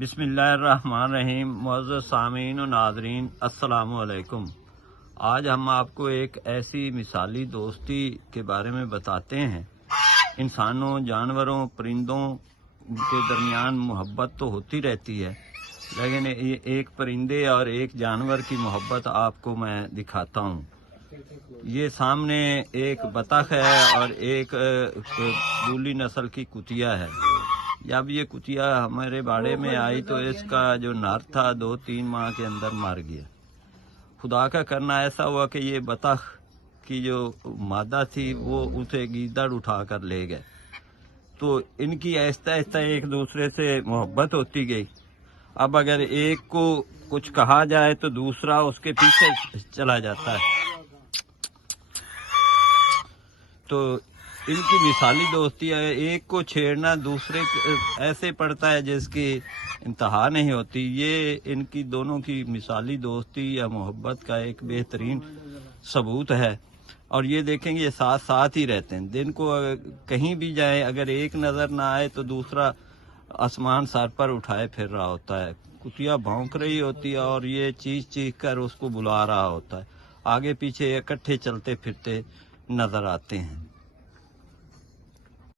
بسم اللہ الرحمن الرحیم، معزز سامعین و ناظرین، السلام علیکم۔ آج ہم آپ کو ایک ایسی مثالی دوستی کے بارے میں بتاتے ہیں۔ انسانوں، جانوروں، پرندوں کے درمیان محبت تو ہوتی رہتی ہے، لیکن یہ ایک پرندے اور ایک جانور کی محبت آپ کو میں دکھاتا ہوں۔ یہ سامنے ایک بطخ ہے اور ایک بولی نسل کی کتیا ہے۔ جب یہ کتیا ہمارے باڑے میں آئی تو اس کا جو نر تھا دو تین ماہ کے اندر مر گیا۔ خدا کا کرنا ایسا ہوا کہ یہ بطخ کی جو مادہ تھی وہ اسے گیدڑ اٹھا کر لے گئے۔ تو ان کی آہستہ آہستہ ایک دوسرے سے محبت ہوتی گئی۔ اب اگر ایک کو کچھ کہا جائے تو دوسرا اس کے پیچھے چلا جاتا ہے۔ تو ان کی مثالی دوستی ہے، ایک کو چھیڑنا دوسرے ایسے پڑتا ہے جس کی انتہا نہیں ہوتی۔ یہ ان کی دونوں کی مثالی دوستی یا محبت کا ایک بہترین ثبوت ہے۔ اور یہ دیکھیں گے، یہ ساتھ ساتھ ہی رہتے ہیں۔ دن کو کہیں بھی جائیں، اگر ایک نظر نہ آئے تو دوسرا آسمان سر پر اٹھائے پھر رہا ہوتا ہے۔ کتیا بھونک رہی ہوتی ہے اور یہ چیز چیخ کر اس کو بلا رہا ہوتا ہے۔ آگے پیچھے اکٹھے چلتے پھرتے نظر آتے ہیں۔